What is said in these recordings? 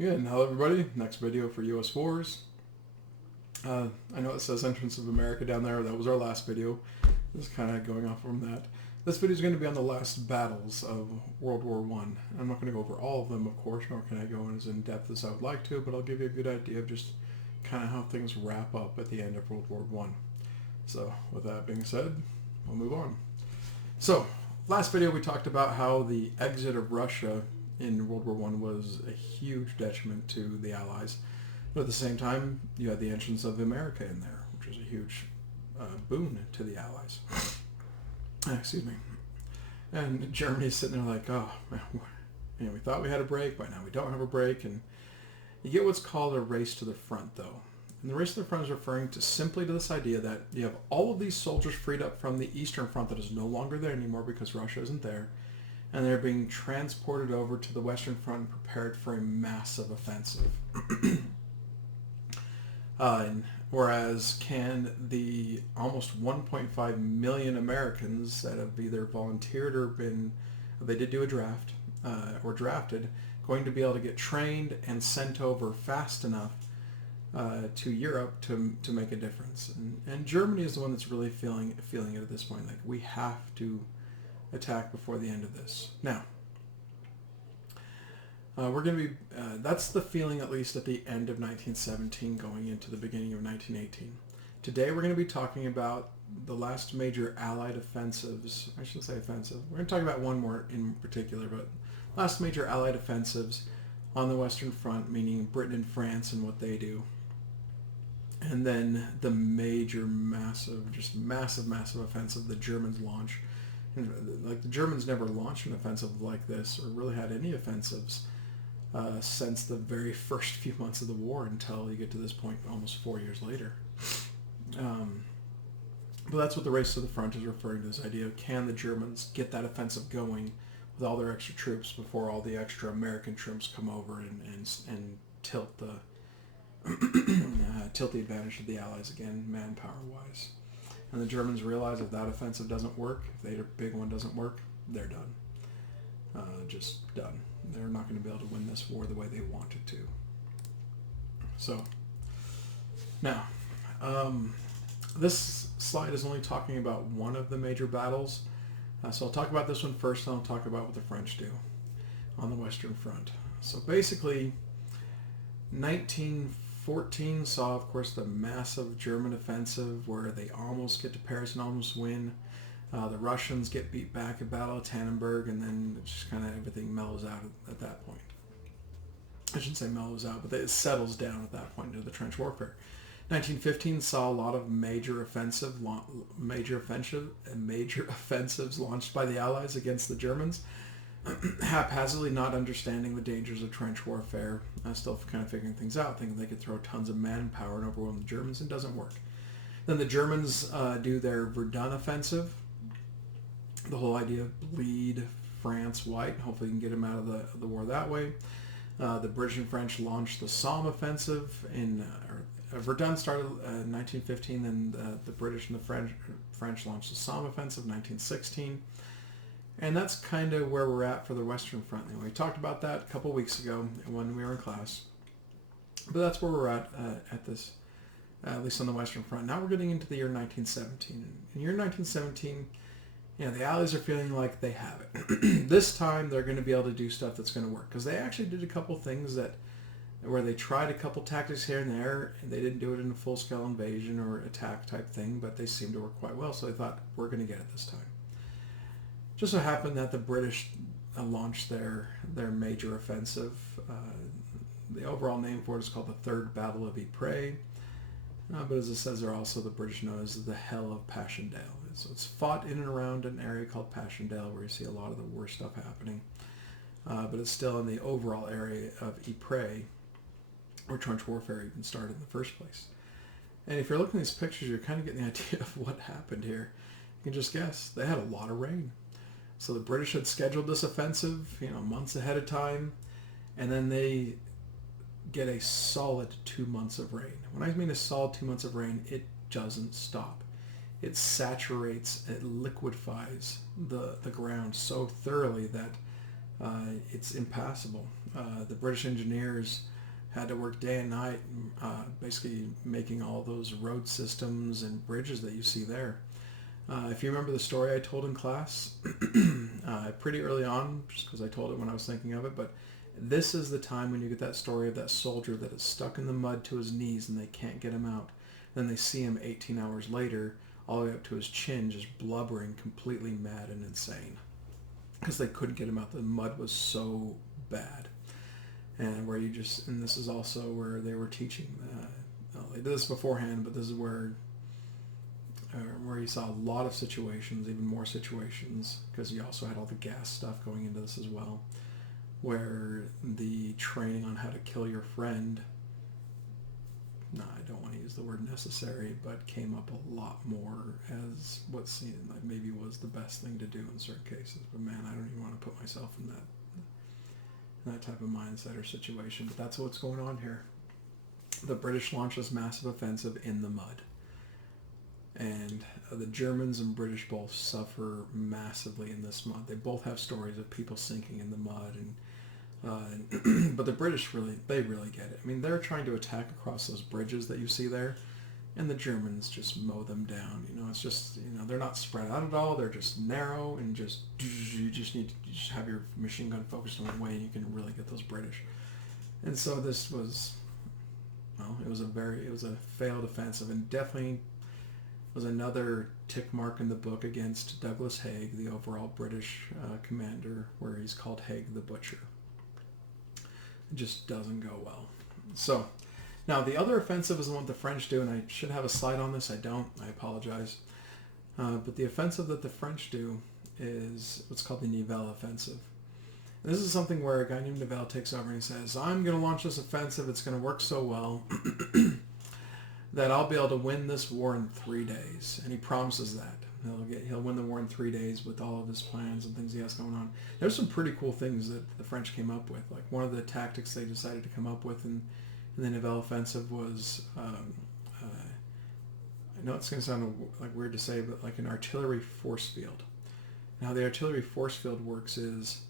Again, hello everybody. Next video for U.S. wars. I know it says Entrance of America down there. That was our last video. This is kind of going off from that. This video is going to be on the last battles of World War I. I'm not going to go over all of them, of course, nor can I go in as in-depth as I would like to, but I'll give you a good idea of just kind of how things wrap up at the end of World War I. So, with that being said, we'll move on. So, last video we talked about how the exit of Russia in World War I was a huge detriment to the Allies. But at the same time, you had the entrance of America in there, which was a huge boon to the Allies. Excuse me. And Germany's sitting there like, oh, man, we thought we had a break, but now we don't have a break. And you get what's called a race to the front, though. And the race to the front is referring to simply to this idea that you have all of these soldiers freed up from the Eastern Front that is no longer there anymore because Russia isn't there. And they're being transported over to the Western Front and prepared for a massive offensive. Whereas can the almost 1.5 million Americans that have either volunteered or they did do a draft, or drafted, going to be able to get trained and sent over fast enough to Europe to make a difference? And Germany is the one that's really feeling it at this point. Like, we have to attack before the end of this. Now, we're going to be, that's the feeling at least at the end of 1917 going into the beginning of 1918. Today we're going to be talking about the last major Allied offensives. I shouldn't say offensive. We're going to talk about one more in particular, but last major Allied offensives on the Western Front, meaning Britain and France and what they do. And then the major, massive offensive the Germans launch. Like, the Germans never launched an offensive like this or really had any offensives since the very first few months of the war until you get to this point almost 4 years later. But that's what the race to the front is referring to, this idea of, can the Germans get that offensive going with all their extra troops before all the extra American troops come over and tilt the tilt the advantage of the Allies again, manpower-wise. And the Germans realize if that offensive doesn't work, if their big one doesn't work, they're done. Just done. They're not going to be able to win this war the way they wanted to. So, now, this slide is only talking about one of the major battles. So I'll talk about this one first, and I'll talk about what the French do on the Western Front. So basically, 1914 saw, of course, the massive German offensive where they almost get to Paris and almost win. The Russians get beat back at Battle of Tannenberg, and then just kind of everything mellows out at that point. I shouldn't say mellows out, but it settles down at that point into the trench warfare. 1915 saw a lot of major offensives launched by the Allies against the Germans, haphazardly, not understanding the dangers of trench warfare, still kind of figuring things out, thinking they could throw tons of manpower and overwhelm the Germans, and it doesn't work. Then the Germans do their Verdun offensive, the whole idea of bleed France white, hopefully you can get them out of the war that way. The British and French launched the Somme offensive Verdun started in 1915, then the British and the French launched the Somme offensive in 1916. And that's kind of where we're at for the Western Front. And we talked about that a couple weeks ago when we were in class. But that's where we're at this, at least on the Western Front. Now we're getting into the year 1917. In the year 1917, the Allies are feeling like they have it. This time they're going to be able to do stuff that's going to work. Because they actually did a couple things where they tried a couple tactics here and there, and they didn't do it in a full-scale invasion or attack type thing, but they seemed to work quite well. So they thought, we're going to get it this time. Just so happened that the British launched their major offensive. The overall name for it is called the Third Battle of Ypres. But as it says there, also the British know as the Hell of Passchendaele. So it's fought in and around an area called Passchendaele where you see a lot of the worst stuff happening. But it's still in the overall area of Ypres where trench warfare even started in the first place. And if you're looking at these pictures, you're kind of getting the idea of what happened here. You can just guess. They had a lot of rain. So the British had scheduled this offensive, months ahead of time, and then they get a solid 2 months of rain. When I mean a solid 2 months of rain, it doesn't stop. It saturates, it liquefies the ground so thoroughly that it's impassable. The British engineers had to work day and night, basically making all those road systems and bridges that you see there. If you remember the story I told in class, pretty early on, just because I told it when I was thinking of it, but this is the time when you get that story of that soldier that is stuck in the mud to his knees and they can't get him out. Then they see him 18 hours later, all the way up to his chin, just blubbering, completely mad and insane. Because they couldn't get him out. The mud was so bad. And and this is also where they were teaching. They did this beforehand, but this is where you saw a lot of situations, even more situations, because you also had all the gas stuff going into this as well, where the training on how to kill your friend, I don't want to use the word necessary, but came up a lot more as what seemed like maybe was the best thing to do in certain cases. But man, I don't even want to put myself in that type of mindset or situation. But that's what's going on here. The British launched this massive offensive in the mud. And the Germans and British both suffer massively in this mud. They both have stories of people sinking in the mud, but the British really get it. I mean, they're trying to attack across those bridges that you see there, and the Germans just mow them down. It's just, they're not spread out at all. They're just narrow, and you just need to have your machine gun focused on one way, and you can really get those British. And so this was, it was a failed offensive, and definitely was another tick mark in the book against Douglas Haig, the overall British commander, where he's called Haig the Butcher. It just doesn't go well. So, now the other offensive is the one the French do, and I should have a slide on this. I don't. I apologize. But the offensive that the French do is what's called the Nivelle offensive. And this is something where a guy named Nivelle takes over and he says, I'm going to launch this offensive. It's going to work so well that I'll be able to win this war in 3 days. And he promises that. He'll win the war in 3 days with all of his plans and things he has going on. There's some pretty cool things that the French came up with. Like one of the tactics they decided to come up with in the Nivelle offensive was, I know it's going to sound like weird to say, but like an artillery force field. Now the artillery force field works is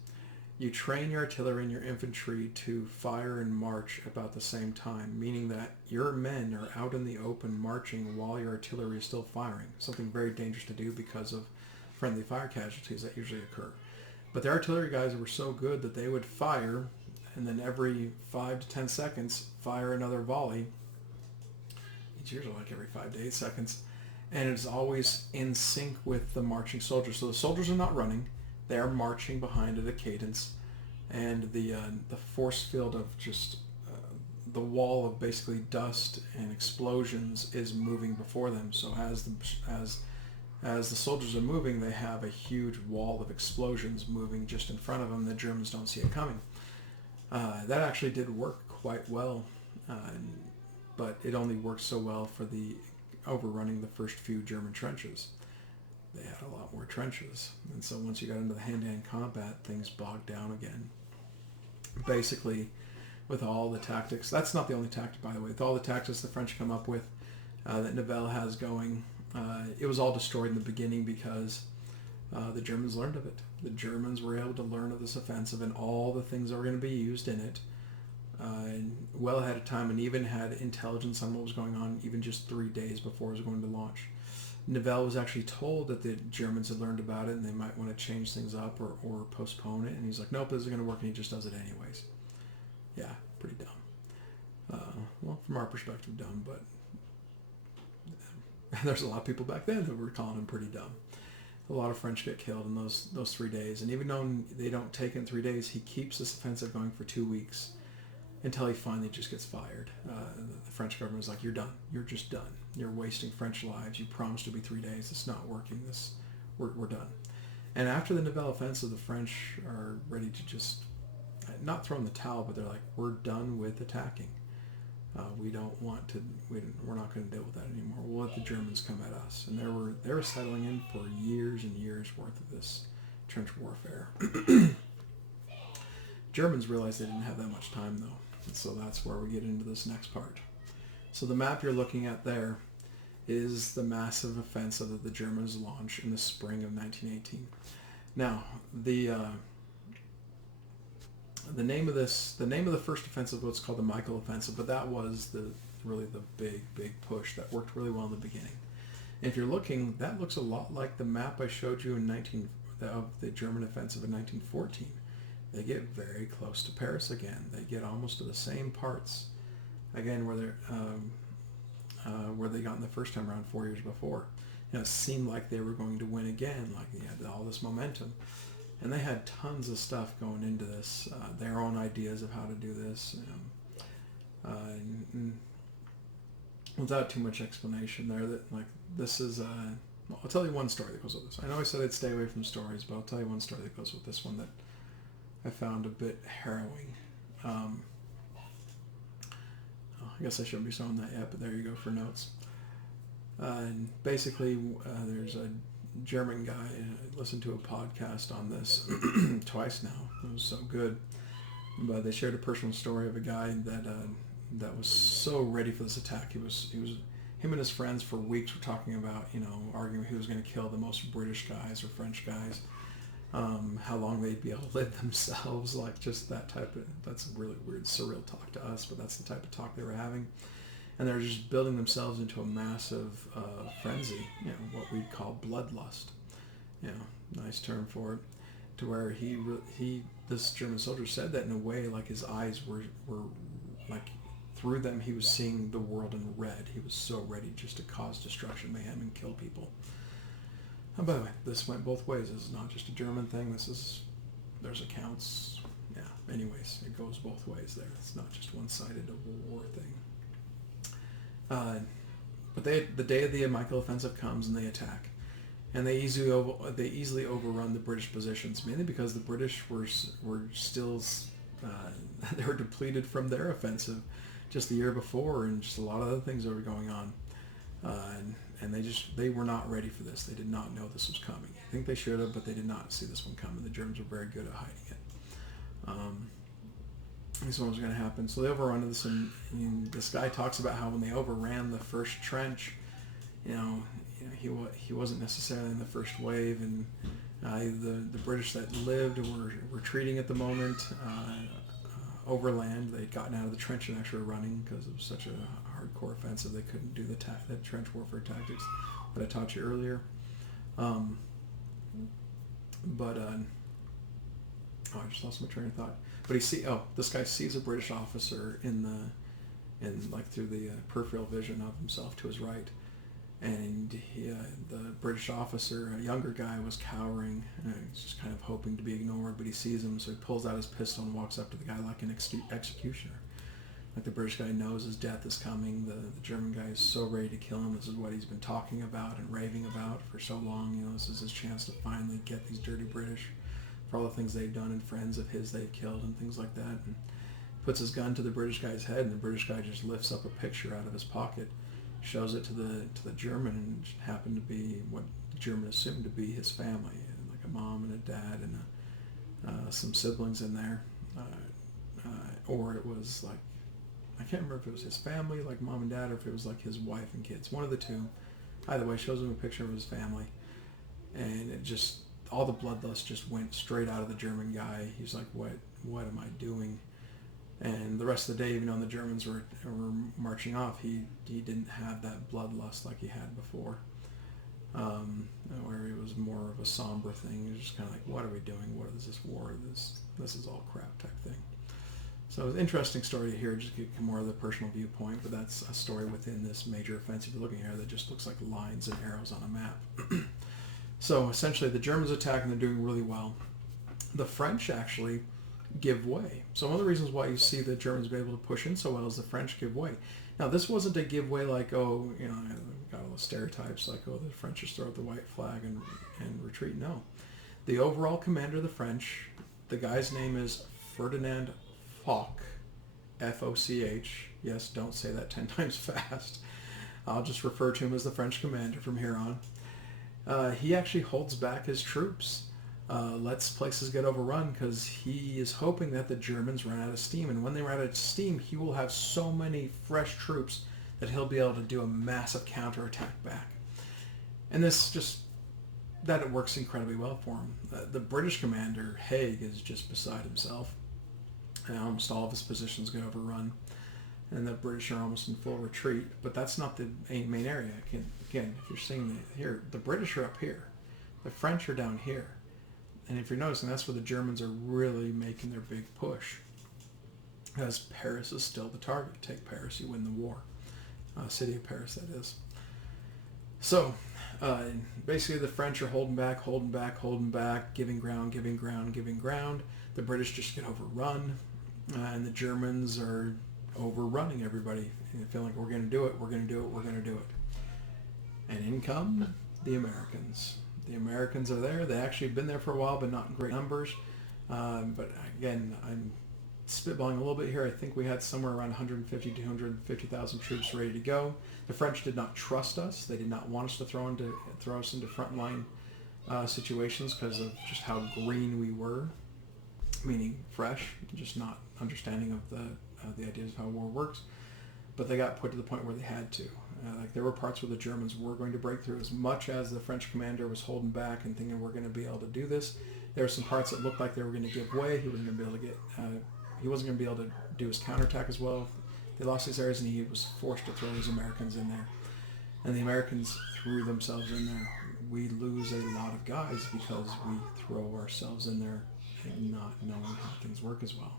you train your artillery and your infantry to fire and march about the same time, meaning that your men are out in the open marching while your artillery is still firing. Something very dangerous to do because of friendly fire casualties that usually occur. But the artillery guys were so good that they would fire, and then every 5 to 10 seconds fire another volley. It's usually like every 5 to 8 seconds. And it's always in sync with the marching soldiers. So the soldiers are not running. They are marching behind at a cadence, and the force field of just the wall of basically dust and explosions is moving before them. So as the soldiers are moving, they have a huge wall of explosions moving just in front of them. The Germans don't see it coming. That actually did work quite well, but it only worked so well for the overrunning the first few German trenches. They had a lot more trenches. And so once you got into the hand-to-hand combat, things bogged down again. Basically, with all the tactics, that's not the only tactic, by the way, with all the tactics the French come up with that Nivelle has going, it was all destroyed in the beginning because the Germans learned of it. The Germans were able to learn of this offensive and all the things that were going to be used in it well ahead of time, and even had intelligence on what was going on even just 3 days before it was going to launch. Nivelle was actually told that the Germans had learned about it and they might want to change things up or postpone it. And he's like, nope, this is going to work, and he just does it anyways. Yeah, pretty dumb. Well, from our perspective, dumb, but there's a lot of people back then who were calling him pretty dumb. A lot of French get killed in those 3 days. And even though they don't take it in 3 days, he keeps this offensive going for 2 weeks until he finally just gets fired. The French government is like, you're done. You're just done. You're wasting French lives. You promised to be 3 days. It's not working. We're done. And after the Nivelle offensive, the French are ready to just, not throw in the towel, but they're like, we're done with attacking. We don't want to, we're not going to deal with that anymore. We'll let the Germans come at us. And they were settling in for years and years worth of this trench warfare. Germans realized they didn't have that much time, though. So that's where we get into this next part. So the map you're looking at there is the massive offensive that the Germans launched in the spring of 1918. Now, the name of the first offensive was called the Michael Offensive, but that was really the big push that worked really well in the beginning. And if you're looking, that looks a lot like the map I showed you of the German offensive in 1914. They get very close to Paris again. They get almost to the same parts again where they got in the first time around 4 years before. It seemed like they were going to win again, like they had all this momentum. And they had tons of stuff going into this, their own ideas of how to do this. And without too much explanation there, that like this is, I'll tell you one story that goes with this. I know I said I'd stay away from stories, but I'll tell you one story that goes with this one that I found a bit harrowing. I guess I shouldn't be showing that yet, but there you go for notes. And basically, there's a German guy. I listened to a podcast on this twice now. It was so good. But they shared a personal story of a guy that was so ready for this attack. Him and his friends for weeks were talking about, arguing who was going to kill the most British guys or French guys, how long they'd be able to live themselves, like just that's really weird, surreal talk to us, but that's the type of talk they were having. And they're just building themselves into a massive frenzy, what we'd call bloodlust. Nice term for it. To where this German soldier said that in a way, like his eyes were like through them, he was seeing the world in red. He was so ready just to cause destruction, mayhem, and kill people. And by the way, this went both ways. This is not just a German thing. There's accounts. Yeah. Anyways, it goes both ways there. It's not just one-sided a war thing. But the day of the Michael offensive comes and they attack, and they easily overrun the British positions, mainly because the British were still they were depleted from their offensive just the year before, and just a lot of other things that were going on, and they were not ready for this. They did not know this was coming. I think they should have, but they did not see this one coming. The Germans were very good at hiding it. This one was going to happen. So they overrun this, and this guy talks about how when they overran the first trench, he wasn't necessarily in the first wave, and the British that lived were retreating at the moment overland. They'd gotten out of the trench and actually were running because it was such a hardcore offensive. They couldn't do the trench warfare tactics that I taught you earlier. I just lost my train of thought. But this guy sees a British officer through the peripheral vision of himself to his right, and the British officer, a younger guy, was cowering, he's just kind of hoping to be ignored, but he sees him, so he pulls out his pistol and walks up to the guy like an executioner. Like the British guy knows his death is coming. The German guy is so ready to kill him. This is what he's been talking about and raving about for so long. This is his chance to finally get these dirty British for all the things they've done, and friends of his they've killed and things like that. And puts his gun to the British guy's head, and the British guy just lifts up a picture out of his pocket, shows it to the German, and it happened to be what the German assumed to be his family, like a mom and a dad and some siblings in there, or it was like, I can't remember if it was his family, like mom and dad, or if it was like his wife and kids. One of the two. Either way, shows him a picture of his family, and it just, all the bloodlust just went straight out of the German guy. He's like, what am I doing? And the rest of the day, even though the Germans were marching off, he didn't have that bloodlust like he had before, where it was more of a somber thing. He was just kind of like, what are we doing? What is this war? This is all crap type thing. So it's an interesting story here, just to get more of the personal viewpoint, but that's a story within this major offensive you're looking here that just looks like lines and arrows on a map. So essentially the Germans attack and they're doing really well. The French actually give way. So one of the reasons why you see the Germans be able to push in so well is the French give way. Now this wasn't a give way like, got all the stereotypes like, the French just throw out the white flag and retreat. No. The overall commander of the French, the guy's name is Ferdinand Foch, F-O-C-H. Yes, don't say that 10 times fast. I'll just refer to him as the French commander from here on. He actually holds back his troops, lets places get overrun because he is hoping that the Germans run out of steam. And when they run out of steam, he will have so many fresh troops that he'll be able to do a massive counterattack back. And that it works incredibly well for him. The British commander, Haig, is just beside himself. and almost all of his positions get overrun, and the British are almost in full retreat. But that's not the main area. Again, if you're seeing here, the British are up here, the French are down here, and if you're noticing, that's where the Germans are really making their big push, as Paris is still the target. Take Paris, you win the war. City of Paris, that is. So, basically the French are holding back, giving ground. The British just get overrun, and the Germans are overrunning everybody, and feeling like we're going to do it. And in come the Americans. The Americans are there. They actually have been there for a while, but not in great numbers. But again, I'm spitballing a little bit here. I think we had somewhere around 150 to 250,000 troops ready to go. The French did not trust us. They did not want us to throw us into frontline situations because of just how green we were, meaning fresh, just not understanding of the ideas of how war works. But they got put to the point where they had to. Like there were parts where the Germans were going to break through, as much as the French commander was holding back and thinking we're going to be able to do this. There were some parts that looked like they were going to give way. He wasn't going to be able to do his counterattack as well. They lost these areas, and he was forced to throw his Americans in there. And the Americans threw themselves in there. We lose a lot of guys because we throw ourselves in there and not knowing how things work as well.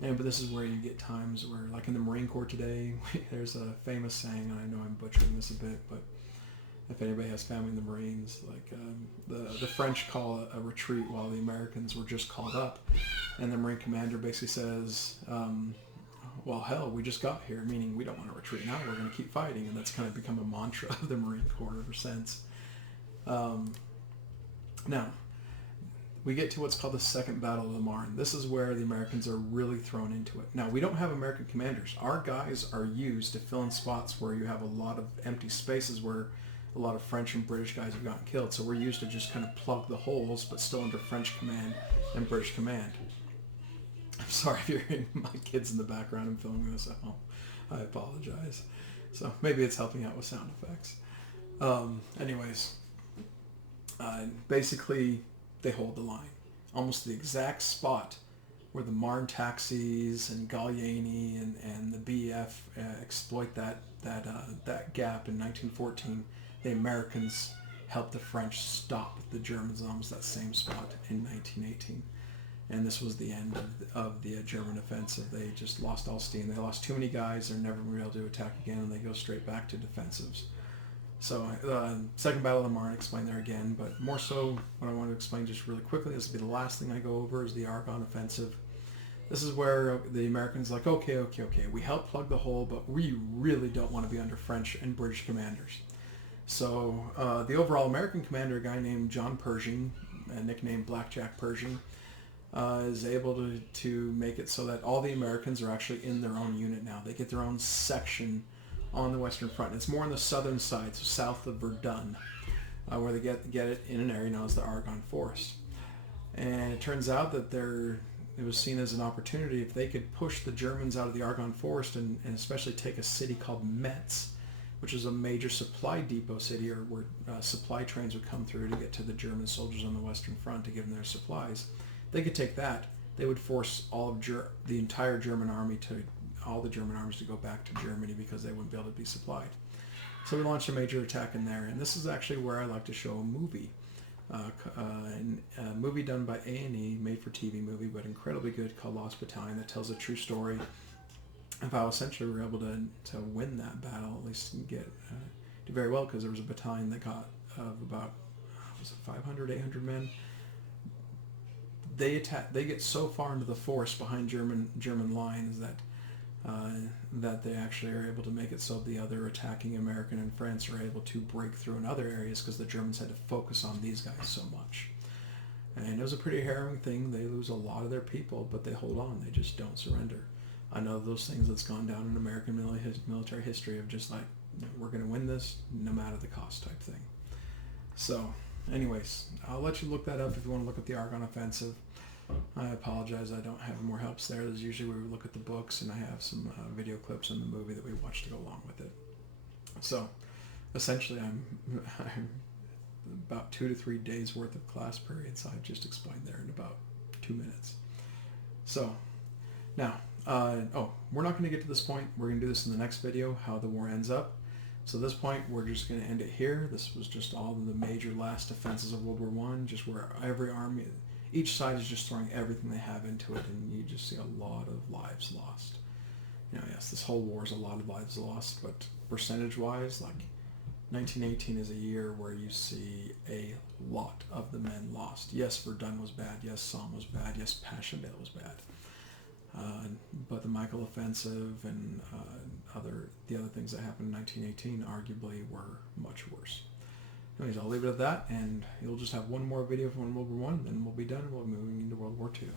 But this is where you get times where, like in the Marine Corps today, there's a famous saying, and I know I'm butchering this a bit, but if anybody has family in the Marines, like the French call a retreat while the Americans were just called up, and the Marine commander basically says, well, hell, we just got here, meaning we don't want to retreat now, we're going to keep fighting, and that's kind of become a mantra of the Marine Corps ever since. Now, we get to what's called the Second Battle of the Marne. This is where the Americans are really thrown into it. Now, we don't have American commanders. Our guys are used to fill in spots where you have a lot of empty spaces where a lot of French and British guys have gotten killed. So we're used to just kind of plug the holes, but still under French command and British command. I'm sorry if you're hearing my kids in the background. I'm filming this at home. I apologize. So maybe it's helping out with sound effects. Basically, they hold the line. Almost the exact spot where the Marne taxis and Gallieni and the BF exploit that gap in 1914. The Americans helped the French stop the Germans on almost that same spot in 1918. And this was the end of the German offensive. They just lost all steam. They lost too many guys. They're never going to be able to attack again, and they go straight back to defensives. So, Second Battle of the Marne, explain there again, but more so what I want to explain just really quickly, this will be the last thing I go over, is the Argonne Offensive. This is where the Americans are like, okay, we helped plug the hole, but we really don't want to be under French and British commanders. So, the overall American commander, a guy named John Pershing, nicknamed Blackjack Pershing, is able to make it so that all the Americans are actually in their own unit now. They get their own section on the Western Front. It's more on the southern side, so south of Verdun, where they get it in an area known as the Argonne Forest. And it turns out that it was seen as an opportunity if they could push the Germans out of the Argonne Forest and especially take a city called Metz, which is a major supply depot city, or where supply trains would come through to get to the German soldiers on the Western Front to give them their supplies. They could take that. They would force the entire German army all the German armies to go back to Germany because they wouldn't be able to be supplied. So we launched a major attack in there, and this is actually where I like to show a movie. A movie done by A&E, made-for-TV movie, but incredibly good, called Lost Battalion, that tells a true story of how essentially we were able to win that battle, at least do very well, because there was a battalion that got of about 500, 800 men. They get so far into the forest behind German lines that they actually are able to make it so the other attacking American and French are able to break through in other areas because the Germans had to focus on these guys so much. And it was a pretty harrowing thing. They lose a lot of their people, but they hold on. They just don't surrender. I know those things that's gone down in American military history of just like, we're going to win this no matter the cost type thing. So, anyways, I'll let you look that up if you want to look at the Argonne Offensive. I apologize, I don't have more helps there. There's usually where we look at the books, and I have some video clips in the movie that we watched to go along with it. So, essentially, I'm about 2 to 3 days worth of class periods. I just explained there in about 2 minutes. So, Now, we're not going to get to this point. We're going to do this in the next video, how the war ends up. So at this point, we're just going to end it here. This was just all of the major last offenses of World War One, just where every army, each side is just throwing everything they have into it, and you just see a lot of lives lost. Yes, this whole war is a lot of lives lost, but percentage-wise, like 1918 is a year where you see a lot of the men lost. Yes, Verdun was bad. Yes, Somme was bad. Yes, Passchendaele was bad. But the Michael Offensive and the other things that happened in 1918 arguably were much worse. Anyways, I'll leave it at that, and you'll just have one more video from World War One, then we'll be done, and we'll be moving into World War Two.